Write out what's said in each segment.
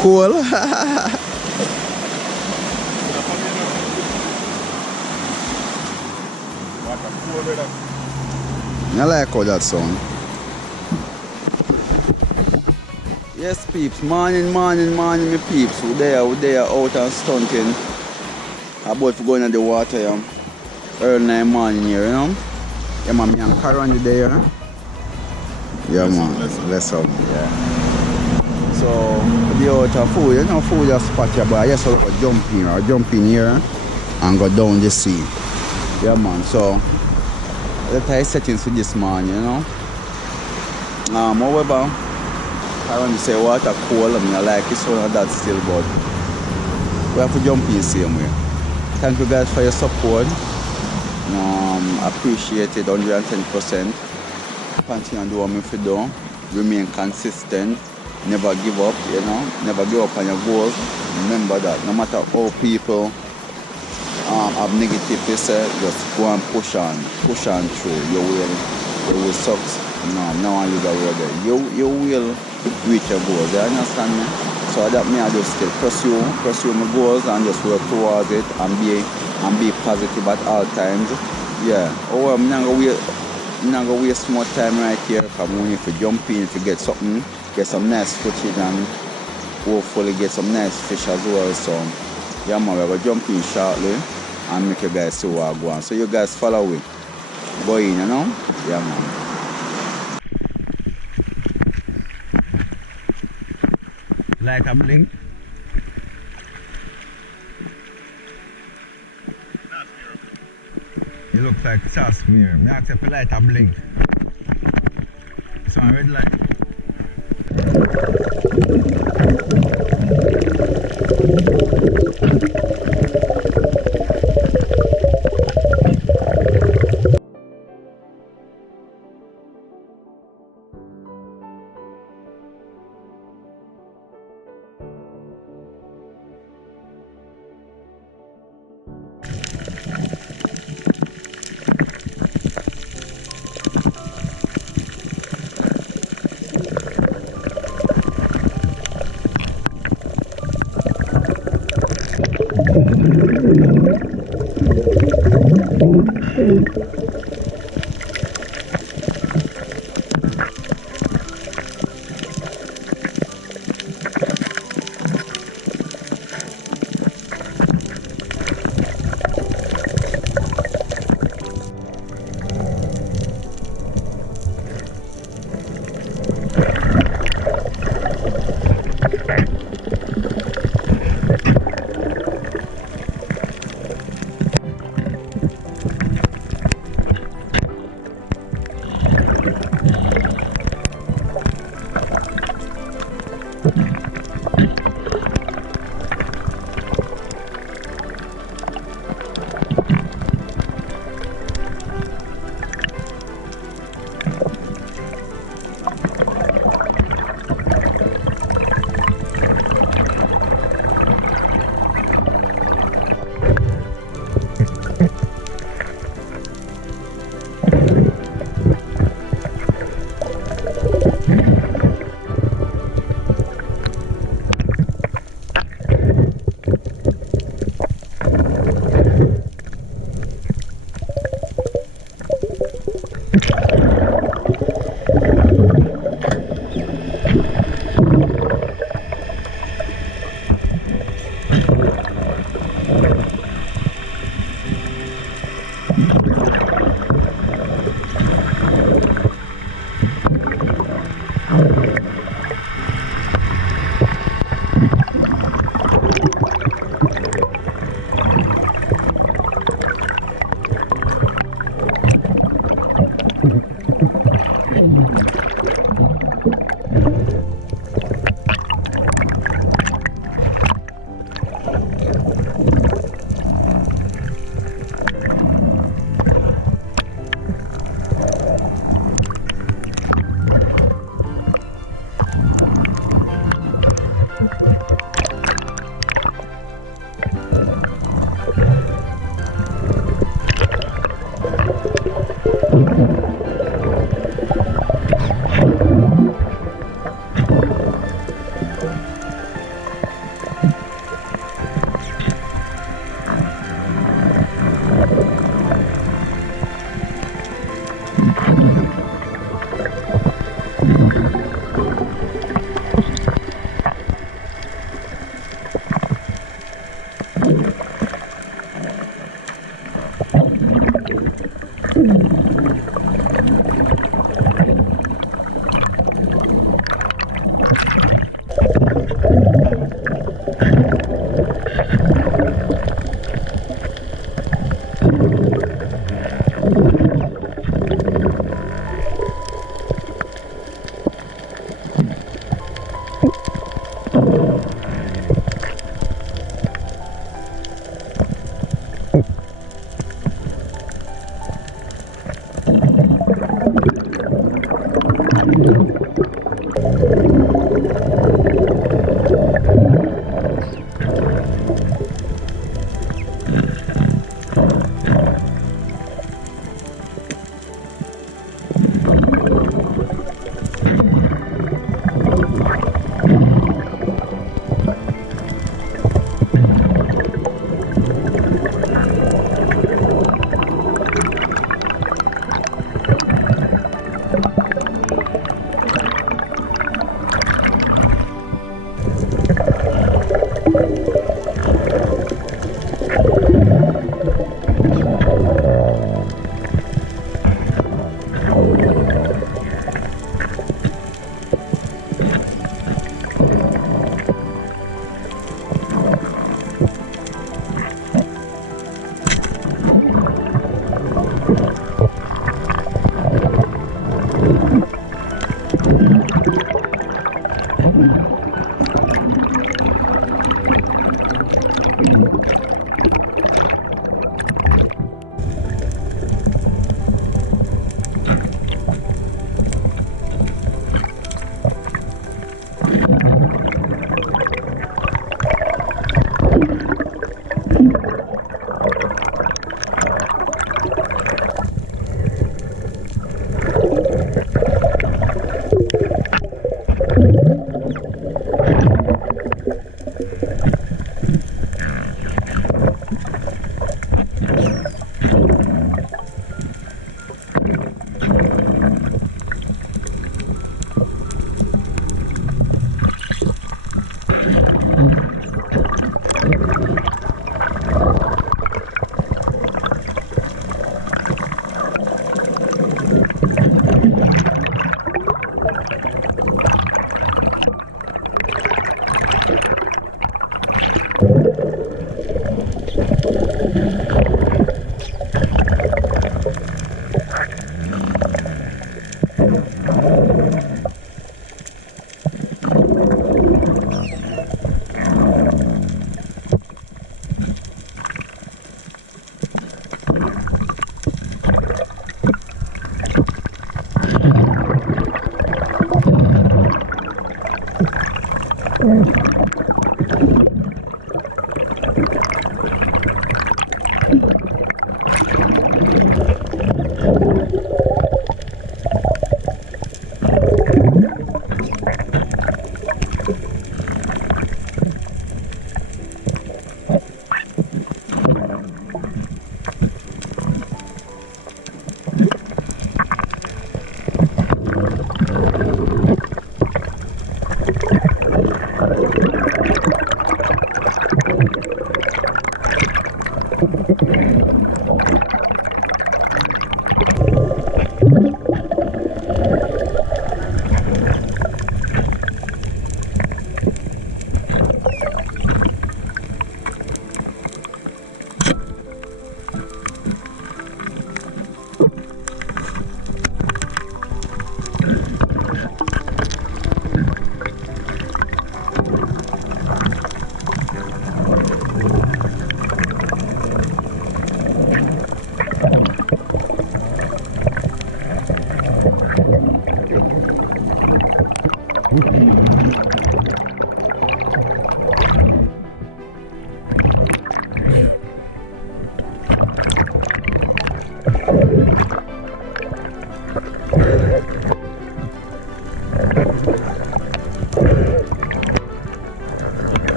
Cool. I like how that sound. Yes, peeps. Morning, me peeps. We there out and stunting. About to go into the water, yeah. Early 9 morning here, you know. Yeah, man, me and Karen there. Yeah, man. Bless up. Yeah. So, the out of food, you know, food just spot here, but I just have to jump in here and go down the sea. Yeah, man. So, the tight settings for this morning, you know. However, I want to say water cold, I mean, I like it, so that still, but we have to jump in the same way. Thank you guys for your support. Appreciate it 110%. Continue to do what we do. Remain consistent. Never give up, you know. Never give up on your goals. Remember that no matter how people have negative to say, just go and push on through. You will succeed. No one you go there. You will reach your goals. You understand me? So that me I just still pursue my goals and just work towards it and be positive at all times. Yeah. Oh, I'm not gonna waste more time right here because we need to jump in to get something. Get some nice footage and hopefully get some nice fish as well. So yeah, man, we're gonna jump in shortly and make you guys see what I go on. So you guys follow me. Go in, you know? Yeah, man. Like a blink. It looks like sauce mirror. Me ask if you light a blink. It's on red light.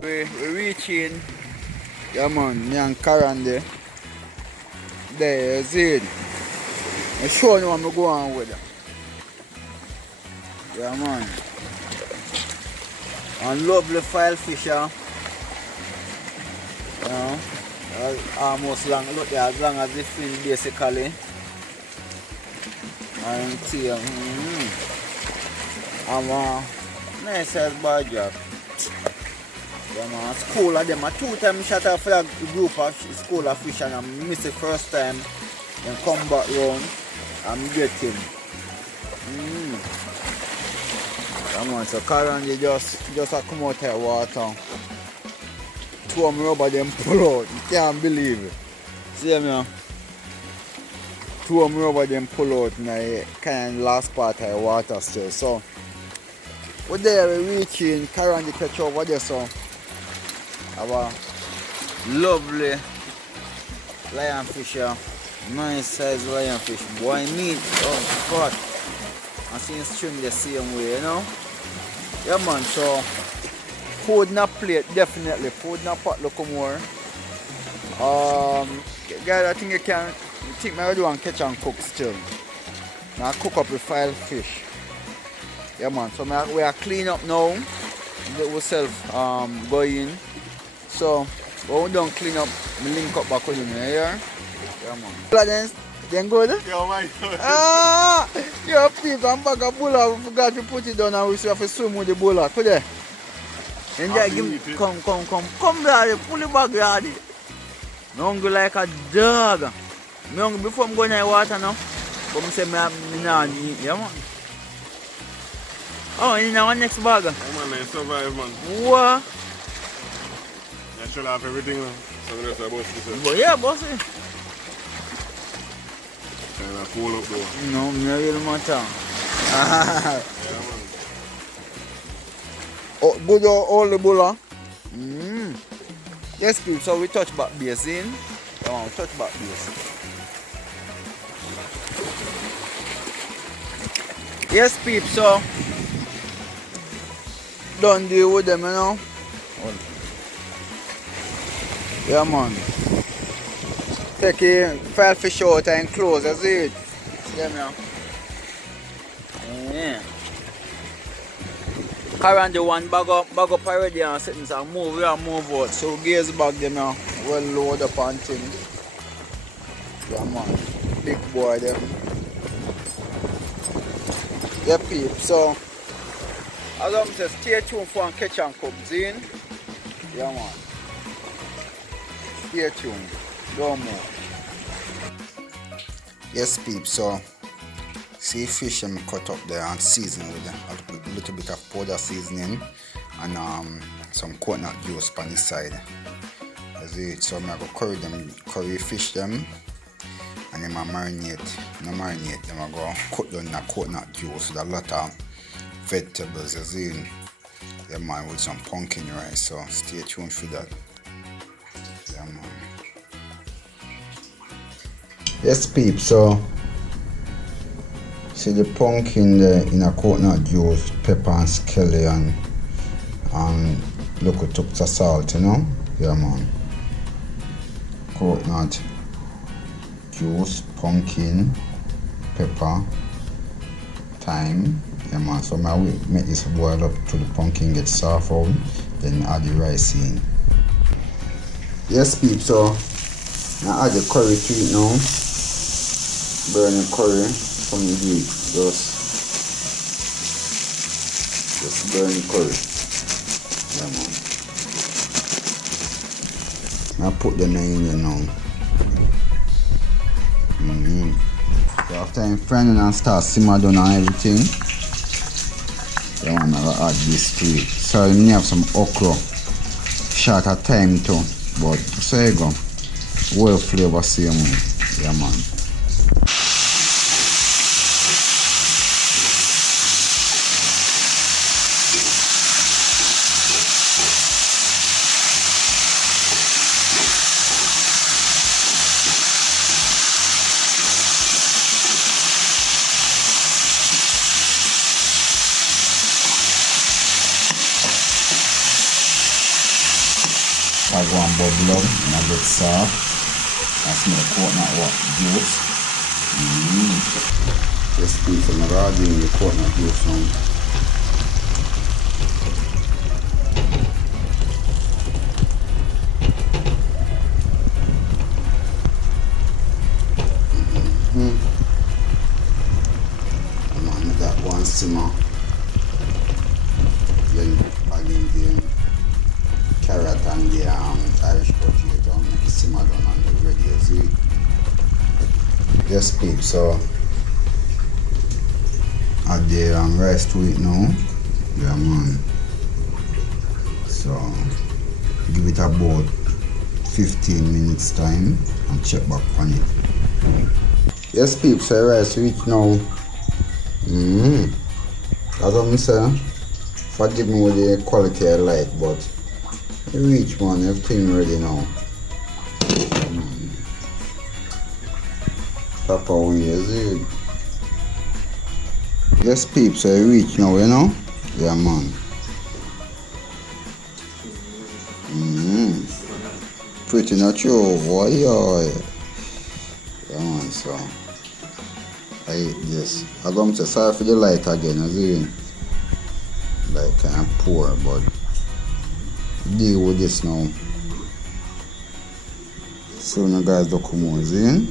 We reaching, yeah man, me and Karen there. There, you see it. I'm sure you want me to go on with it. Yeah man. And lovely file fisher. You know, almost long, look there, as long as it fin basically. And see, I'm a nice size bar job. Yeah, man. School of them. 2 times shot off for that group of school of fish and I miss the first time. Then come back round and get him. Come on, so Karen, they just come out of the water. 2 of them rubber them pull out. You can't believe it. See me? 2 of them rubber them pull out in the kind of last part of the water still. So we're there, we're reaching, Karen the catch over there, so our lovely lionfish here. Nice size lionfish. Boy meat, oh God. I see him string the same way, you know. Yeah man, so food in a plate, definitely. Food in a pot look more. Guys, I think I think I do and catch and cook still. Now cook up the filed fish. Yeah man, so we are clean up now. Let ourselves go in. So when we don't clean up, we link up back with him here. Yeah man. Then good? Yeah man. Yo people, I'm back a bulla. We forgot to put it down and we still have to swim with the bulla. Put it. Enjoy, give come, daddy, pull the bag, daddy. I'm hungry like a dog. I'm hungry before I'm going in the water now. But I say I'm not eat, yeah man. Oh, in our next bag? Yeah man, I survive man. What? I should have everything now. So I'm just about to But yeah, boss. Kind of pull up though. No, me really matter. Yeah man. Oh, good all the bulla. Yes, people, so we touch back base in. Come on, touch back base. Yes, people, so done deal with them, you know. Yeah, man. Take a file fish out and close, that's it. See them now. Yeah. Carry the one bag up already and settings and move out. So gears bag them now. Well load up on things. Yeah man. Big boy them. Yeah peep. So as I'm saying, stay tuned for and catch and comes in. Yeah man. Stay tuned. Don't move. Yes peep, so see fish and cut up there and season with a little bit of powder seasoning and some coconut juice on the side. That's it. So I'm going to curry fish them and then I marinate them. I go cut down the coconut juice with a lot of vegetables. That's it. Yeah man, with some pumpkin rice. So stay tuned for that. Yeah man. Yes peep, so see the pumpkin there in a coconut juice, pepper and scallion and look at the salt, you know? Yeah man. Coconut juice, pumpkin, pepper, thyme. Yeah man, so I will make this boil up till the pumpkin gets soft out, then add the rice in. Yes peep, so I add the curry to it now. Burn the curry from the heat. Just burn the curry. Yeah man. I put them in there now. So after I'm frying and start simmer down and everything, yeah man, I'll add this to it. So I have some okra. Short of time too. But so you go. Well flavor same way. Yeah man. I go and bubble up and I get soft. I smell coconut juice. This piece of my doing the coconut juice now. I'm on that one simmer. Then add in the Yes, peep, so add the rice to it now. Yeah, man. So give it about 15 minutes time and check back on it. Yes, peep, so rice reach now. As I'm saying, forgive me with the quality I like, but it reach, man, everything ready now. Papa, when you see it. Yes, peep, so it reach now, you know? Yeah, man. Pretty natural, boy. Yeah, man, so I eat this. I'm going to say sorry for the light again, as in like kind of poor, but deal with this now. So now guys, don't come on, see?